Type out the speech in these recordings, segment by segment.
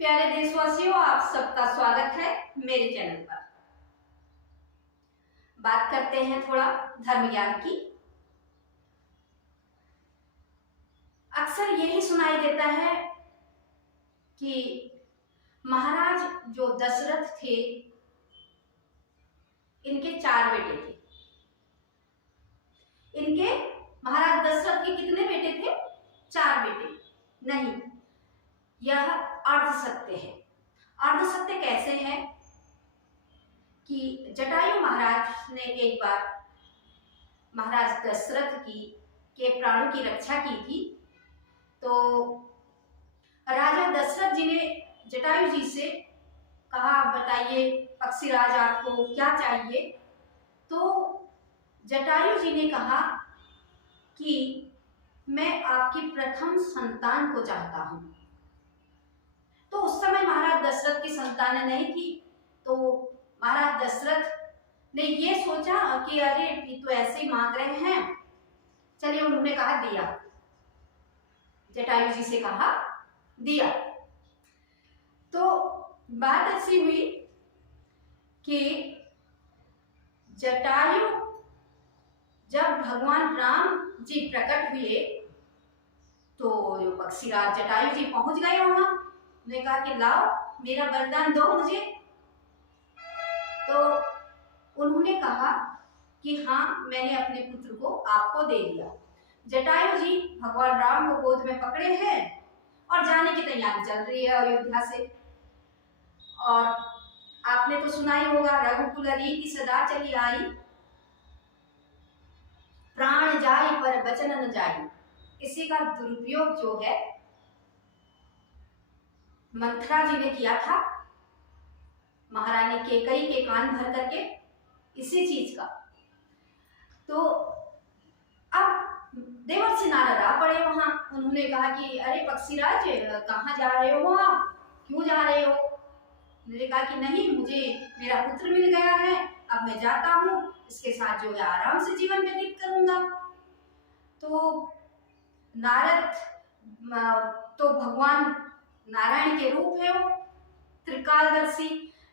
प्यारे देशवासियों, आप सबका स्वागत है मेरे चैनल पर। बात करते हैं थोड़ा धर्म ज्ञान की। अक्सर यही सुनाई देता है कि महाराज जो दशरथ थे, इनके 4 बेटे थे। इनके महाराज दशरथ के कितने बेटे थे? 4 बेटे। नहीं, यह अर्ध सत्य है। अर्ध सत्य कैसे है कि जटायु महाराज ने एक बार महाराज दशरथ के प्राणों की रक्षा की थी। तो राजा दशरथ जी ने जटायु जी से कहा, बताइए पक्षीराज आपको क्या चाहिए? तो जटायु जी ने कहा कि मैं आपकी प्रथम संतान को चाहता हूं। तो उस समय महाराज दशरथ की संतान नहीं थी। तो महाराज दशरथ ने ये सोचा कि अरे ये तो ऐसे ही मांग रहे हैं, चलिए उन्होंने कहा दिया। जटायु जी से कहा दिया। तो बात ऐसी हुई कि जटायु जब भगवान राम जी प्रकट हुए तो पक्षीराज जटायु जी पहुंच गए वहां। उन्होंने कहा कि लाओ मेरा वरदान दो मुझे। तो उन्होंने कहा कि हाँ, मैंने अपने पुत्र को आपको दे दिया। जटायु जी भगवान राम को गोद में पकड़े हैं और जाने की तैयारी चल रही है अयोध्या से। और आपने तो सुना ही होगा, रघुकुल रीति सदा चली आई, प्राण जाई पर वचन न जाई। इसी का दुरुपयोग जो है मंथरा जी ने किया था महारानी कैकेयी के कान भर करके, इसी चीज का। तो अब देवर्षि नारद आ पड़े वहां। उन्होंने कहा कि अरे पक्षीराज, कहाँ जा रहे हो आप? क्यों जा रहे हो? उन्होंने कहा कि नहीं, मुझे मेरा पुत्र मिल गया है, अब मैं जाता हूँ, इसके साथ जो है आराम से जीवन व्यतीत करूंगा। तो नारद तो भगवान नारायण के रूप है, वो त्रिकालदर्शी।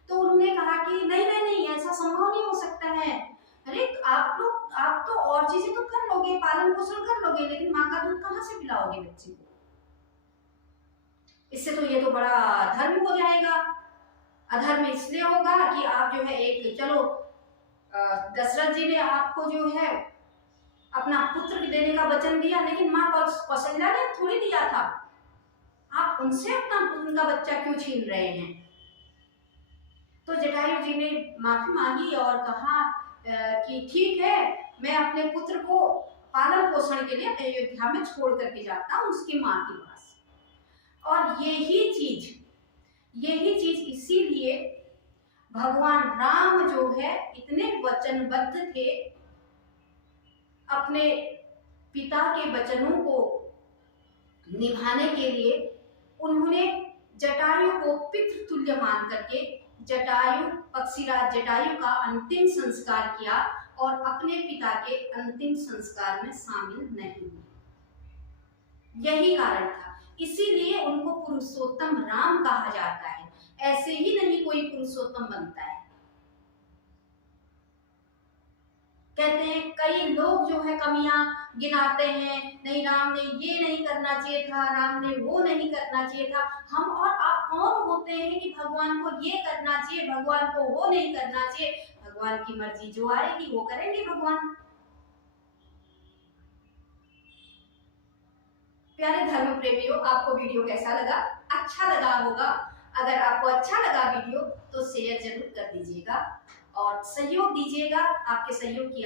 तो उन्होंने कहा कि नहीं नहीं नहीं, ऐसा संभव नहीं हो सकता है। अरे आप तो और चीजें तो कर लोगे, पालन पोषण कर लोगे, लेकिन माँ का दूध कहाँ से पिलाओगे बच्चे को? इससे तो ये तो बड़ा अधर्म हो जाएगा। अधर्म इसलिए होगा कि आप जो है एक, चलो दशरथ जी ने आपको जो है अपना पुत्र देने का वचन दिया, लेकिन माँ कौशल्या ने थोड़ी दिया था। आप उनसे उनका बच्चा क्यों छीन रहे हैं? तो जटायु जी ने माफी मांगी और कहा कि ठीक है, मैं अपने पुत्र को पालन पोषण के लिए अयोध्या में छोड़ करके जाता हूँ उसकी माँ के पास। और यही चीज इसीलिए भगवान राम जो है इतने वचनबद्ध थे, अपने पिता के वचनों को निभाने के लिए उन्होंने जटायु को पितृतुल्य मान करके पक्षीराज जटायु का अंतिम संस्कार किया और अपने पिता के अंतिम संस्कार में शामिल नहीं हुए। यही कारण था, इसीलिए उनको पुरुषोत्तम राम कहा जाता है। ऐसे ही नहीं कोई पुरुषोत्तम बनता है। कहते हैं कई लोग जो है कमियां गिनाते हैं, नहीं राम ने ये नहीं करना चाहिए था, राम ने वो नहीं करना चाहिए था। हम और आप कौन होते हैं कि भगवान को ये करना चाहिए, भगवान को वो नहीं करना चाहिए? भगवान की मर्जी जो आएगी वो करेंगे भगवान। प्यारे धर्म प्रेमियों, आपको वीडियो कैसा लगा? अच्छा लगा होगा। अगर आपको अच्छा लगा वीडियो तो शेयर जरूर कर दीजिएगा और सहयोग दीजिएगा। आपके सहयोग की